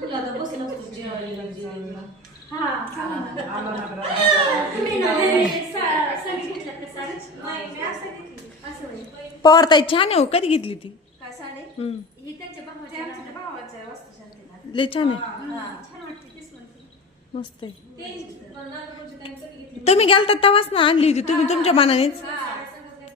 तुला तर बसेल असतो जेवायला. हा पवारताई छान आहे हो. कधी घेतली ती? काय साडी हम्म. ही त्यांच्या भावाच्या वास्तुशांतीला लय छान आहे. छान वाटते तेच म्हणते. मस्त आहे. तुम्ही गेलता तेव्हाच ना आणली होती तुम्ही तुमच्या मनानेच.